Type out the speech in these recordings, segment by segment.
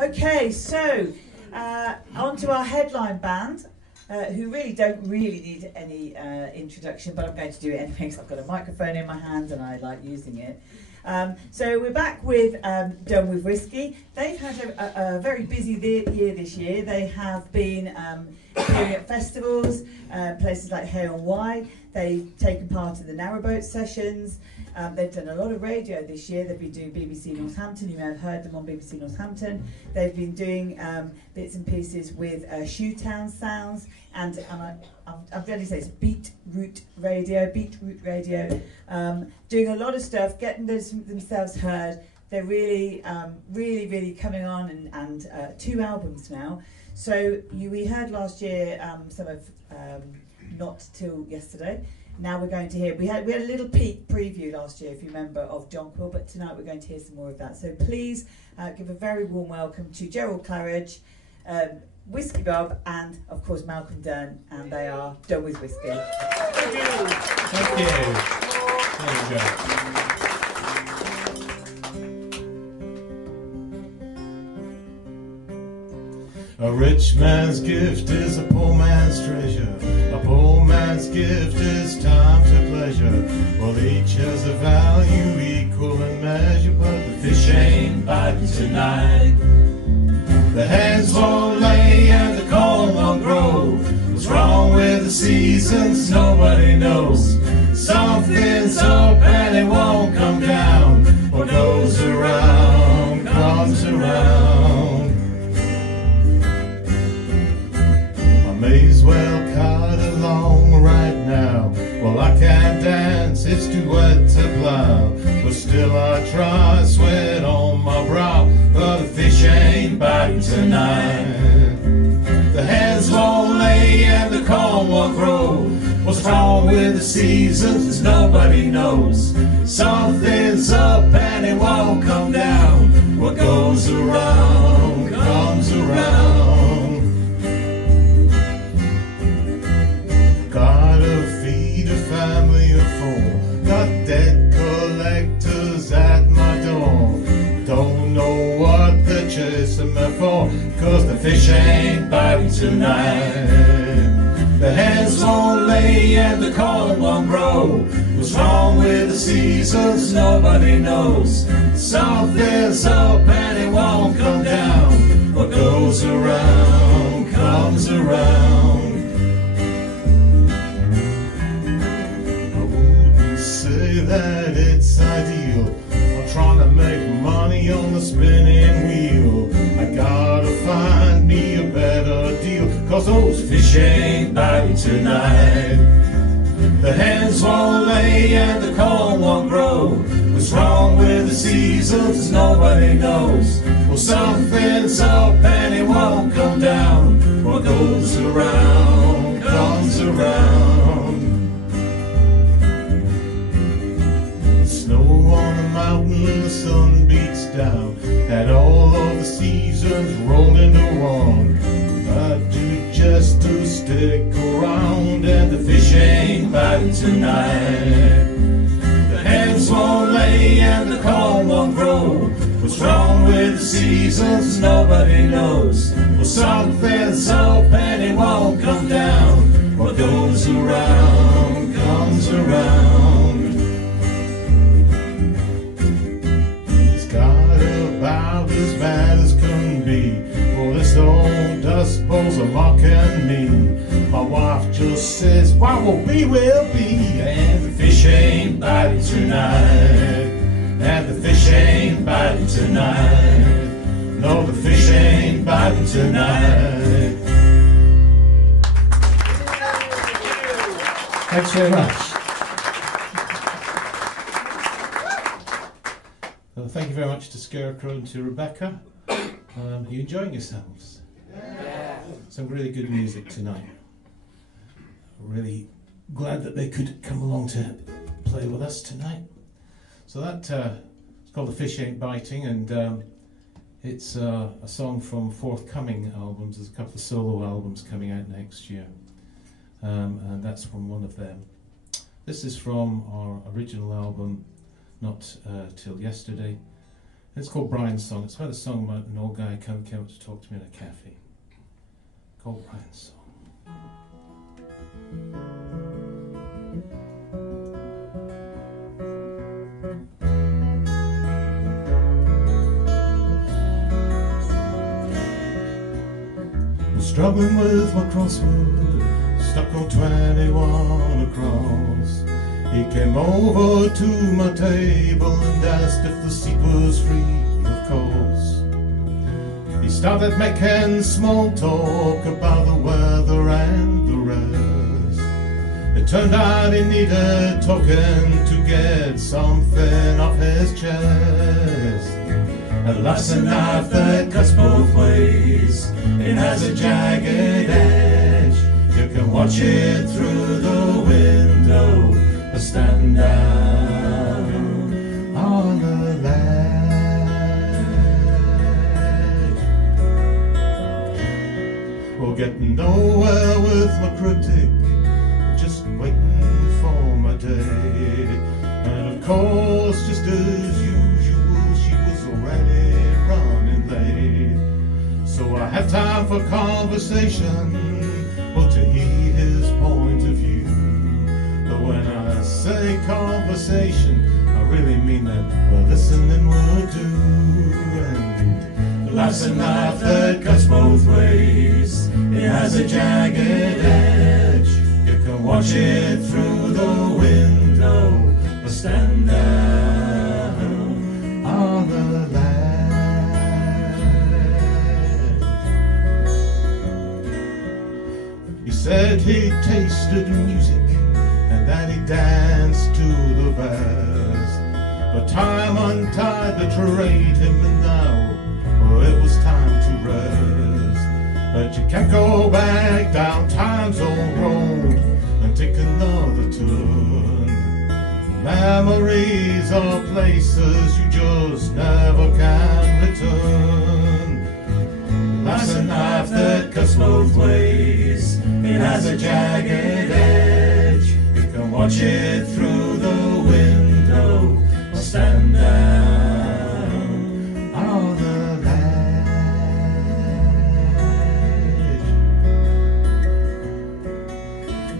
Okay, so on to our headline band, who really don't need any introduction, but I'm going to do it anyway because I've got a microphone in my hand and I like using it. So we're back with Done With Whiskey. They've had a very busy year this year. They have been appearing at festivals, places like Hay on Wye. They've taken part in the narrowboat sessions. They've done a lot of radio this year. They've been doing BBC Northampton. You may have heard them on BBC Northampton. They've been doing bits and pieces with Shoetown Sounds, and I'm going to say it's Beetroot Radio, doing a lot of stuff, getting themselves heard. They're really coming on, and 2 albums now. So we heard last year some of Not Till Yesterday. Now we're going to hear, we had a little peek preview last year, if you remember, of John Quill, but tonight we're going to hear some more of that. So please give a very warm welcome to Gerald Claridge, Whiskey Bob, and of course Malcolm Dunn, and they are Done With Whiskey. Thank you. Thank you. There you go. A rich man's gift is a poor man's treasure. A poor man's gift is time to pleasure. Well, each has a value equal in measure, but the fish ain't biting tonight. The hens won't lay and the corn won't grow. What's wrong with the seasons? Nobody knows. Something's up and it won't come down. What goes around comes around. May as well cut along right now. Well, I can't dance, it's too wet to plow, but still I try, sweat on my brow. But the fish ain't biting tonight. The hens won't lay and the corn won't grow. What's wrong with the seasons? Nobody knows. Something's up and it won't come down. What goes around comes around. Gotta feed a family of 4. Got debt collectors at my door. Don't know what they're chasing me for, 'cause the fish ain't biting tonight. The hens won't lay and the corn won't grow. What's wrong with the seasons? Nobody knows. Something's up and it won't come down. What goes around comes around. Say that it's ideal. I'm trying to make money on the spinning wheel. I gotta find me a better deal, 'cause those fish ain't biting tonight. The hens won't lay and the corn won't grow. What's wrong with the seasons? Nobody knows. Well, something's up and it won't come down. What goes around comes around. Snow on the mountain, the sun beats down, and all of the seasons roll into one. I do just to stick around, and the fish ain't biting tonight. The hens won't lay and the corn won't grow. What's wrong with the seasons? Nobody knows. Well, something's up and it won't come down. What goes around comes around. About as bad as can be. Well, this old dust bowl's a mocking me. My wife just says, what will be, will be. And the fish ain't biting tonight. And the fish ain't biting tonight. No, the fish ain't biting tonight. Thanks very much. Thank you very much to Scarecrow and to Rebecca. Are you enjoying yourselves? Yeah. Some really good music tonight. Really glad that they could come along to play with us tonight. So that it's called The Fish Ain't Biting, and it's a song from forthcoming albums. There's a couple of solo albums coming out next year, and that's from one of them. This is from our original album, Not Till Yesterday, It's called Brian's Song. It's about a song about an old guy who came up to talk to me in a cafe. Called Brian's Song. Struggling with my crossword, stuck on 21 across. He came over to my table and asked if the seat was free, of course. He started making small talk about the weather and the rest. It turned out he needed talking to get something off his chest. At last, a knife that cuts both ways, it has a jagged edge. You can watch it through the window or stand down on the ledge. Well, getting nowhere with my critic, just waiting for my day. And of course, just as usual, she was already running late. So I had time for conversation, but to hear his point of view. But when I say conversation, I really mean that, well, listening would do. And life's a knife that cuts both ways, it has a jagged edge. You can watch it through the window or stand down on the ledge. He said he tasted music and that he danced to the best, but time untied betrayed him and now, well, it was time to rest. But you can't go back down time's old road and take another turn. Memories are places you just never can return. Life's a knife that cuts both ways, it has a jagged edge. You can watch it through the window or stand down on the ledge.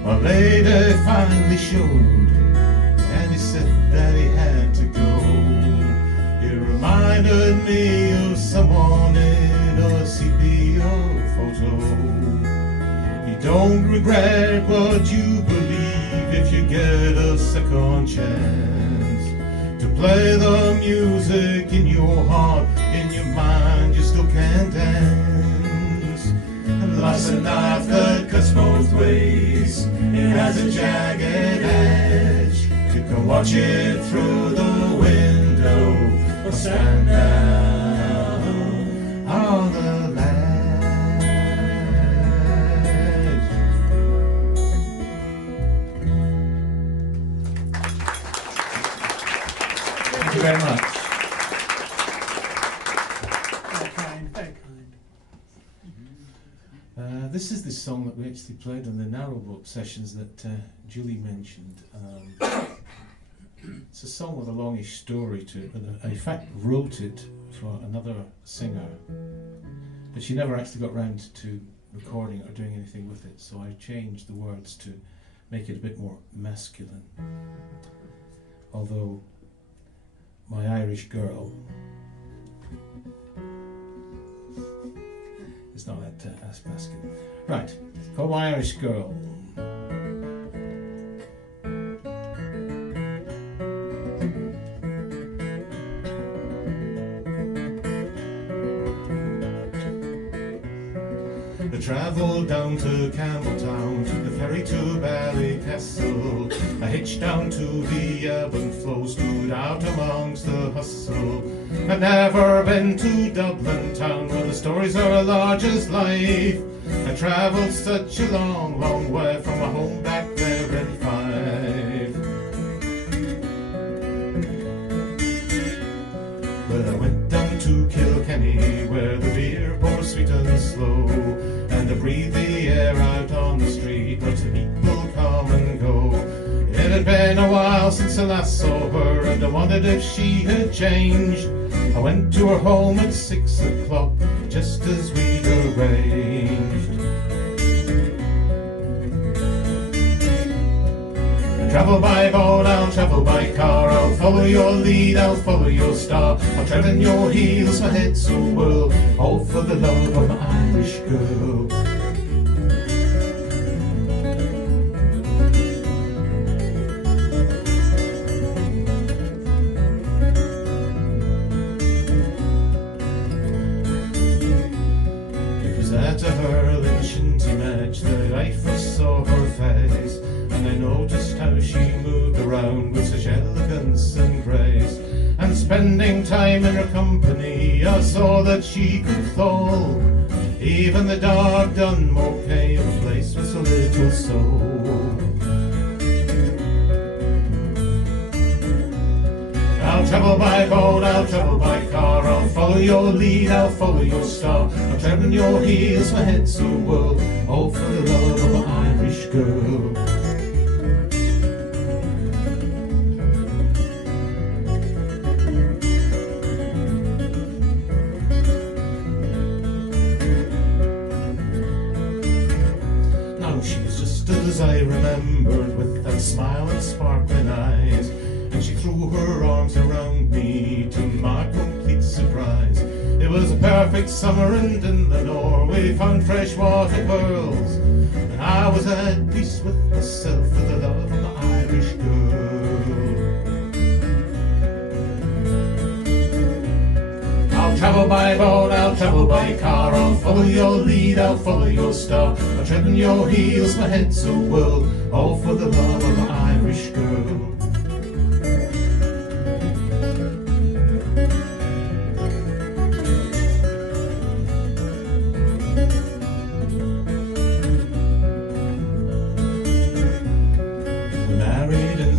My lady finally showed, and he said that he had to go. He reminded me of someone in a sepia photo. You don't regret what you believe if you get a second chance to play the music in your heart, in your mind, you still can dance. And life's a knife that cuts both ways, it has a jagged edge. You can watch it through the window or stand down on the ledge. Thank you very much. Very kind, very kind. This is the song that we actually played on the Narrowboat sessions that Julie mentioned. It's a song with a longish story to it, but I in fact wrote it for another singer, but she never actually got round to recording or doing anything with it, so I changed the words to make it a bit more masculine. Although my Irish girl is not that as masculine. Right, called My Irish Girl. I travelled down to Campbelltown, took the ferry to Ballycastle. I hitched down to the ebb and flow, stood out amongst the hustle. I'd never been to Dublin town, where the stories are large as life. I travelled such a long, long way from my home back there in Fife. Well, I went down to Kilkenny, where the beer pours sweet and slow, and I breathe the air out on the street, where the people come and go. It had been a while since I last saw her, and I wondered if she had changed. I went to her home at 6 o'clock, just as we'd arranged. I'll travel by boat, I'll travel by car, I'll follow your lead, I'll follow your star. I'll tread on your heels, my head's so whirl, all for the love of my Irish girl. At a hurling shinty match that I first saw her face, and I noticed how she moved around with such elegance and grace. And spending time in her company, I saw that she could fall. Even the dark Dunmore cave, a place with so little soul. I'll travel by boat, I'll travel by car, I'll follow your lead, I'll follow your star. I'll tread on your heels, my head's so whirl, all for the love of an Irish girl. Now she was just as I remembered, with that smile and sparkling eyes. And she threw her arms around me to my complete surprise. It was a perfect summer, and in the north we found freshwater pearls, and I was at peace with myself for the love of my Irish girl. I'll travel by boat, I'll travel by car, I'll follow your lead, I'll follow your star. I'll tread on your heels, my head's so whirl, all for the love of my Irish girl.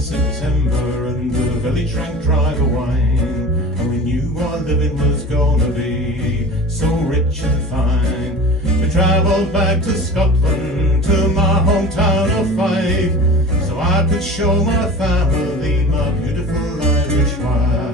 September, and the village drank dry the wine, and we knew our living was gonna be so rich and fine. We travelled back to Scotland, to my hometown of Fife, so I could show my family my beautiful Irish wife.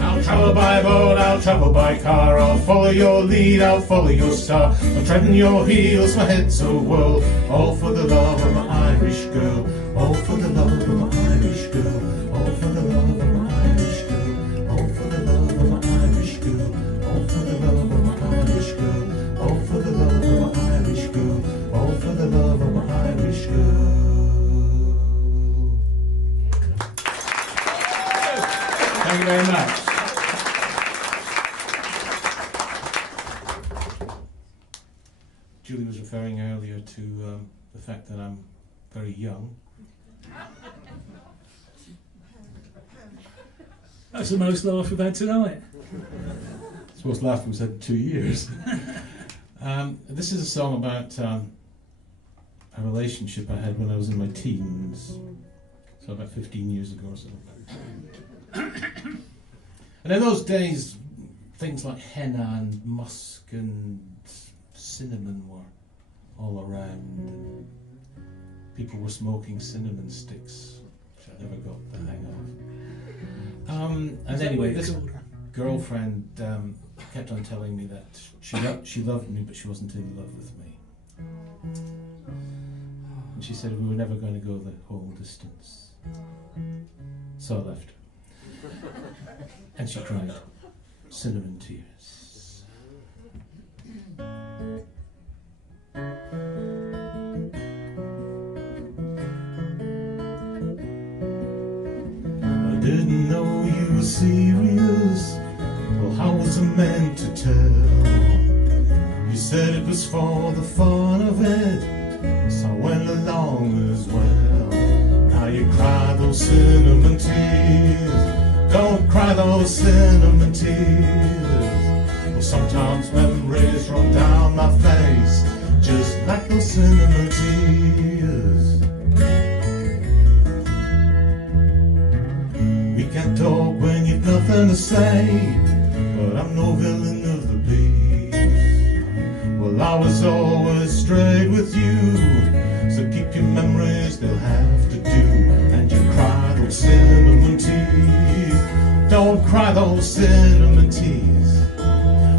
I'll travel by boat, I'll travel by car, I'll follow your lead, I'll follow your star. I'll tread on your heels, my head's so whirl, all for the love of my Irish girl, all for the love of my Irish girl, all for the love of my Irish girl, all for the love of my Irish girl, all for the love of my Irish girl, all for the love of my Irish girl, all for the love of my Irish girl. Thank you very much. Julie was referring earlier to the fact that I'm very young. That's the most laugh we've had tonight. It's the most laugh we've had in 2 years. This is a song about a relationship I had when I was in my teens, so about 15 years ago or so. And in those days, things like henna and musk and cinnamon were all around, and people were smoking cinnamon sticks, which I never got the hang of. And anyway, this girlfriend kept on telling me that she loved me, but she wasn't in love with me. And she said we were never going to go the whole distance. So I left her. And she cried cinnamon tears. I didn't know you were serious. Well, how was I meant to tell? You said it was for the fun of it, so I went along as well. Now you cry those cinnamon tears. Don't cry those cinnamon tears. Well, sometimes memories run down my face, just like those cinnamon tears. We can talk when you've nothing to say, but I'm no villain of the piece. Well, I was always straight with you, so keep your memories, they'll have to do. And you cry those cinnamon tears. Don't cry those cinnamon tears.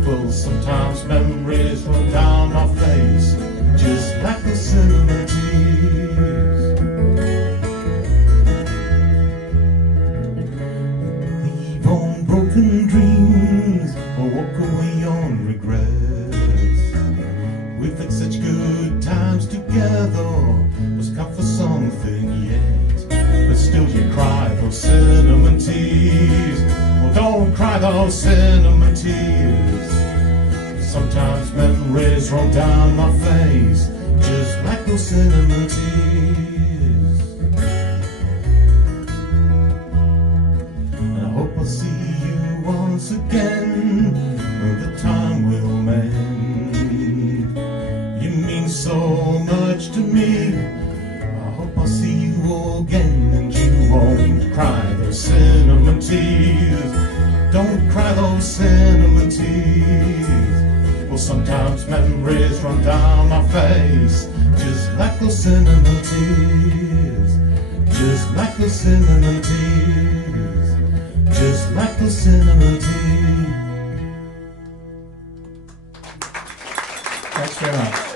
Well, sometimes memories run down my face, just like those cinnamon tears. Leave on broken dreams or walk away on regrets. We've had such good times together, let's come for something yet. But still you cry those cinnamon tears. Well, don't cry those cinnamon tears. Sometimes memories run down my face, just like those cinnamon tears. And I hope I'll see you once again, when the time will mend. You mean so much to me. I hope I'll see you again, and you won't cry those cinnamon tears. Don't cry those cinnamon tears. Well, sometimes memories run down my face, just like those cinnamon tears. Just like those cinnamon tears. Just like those cinnamon tears. Thanks very much.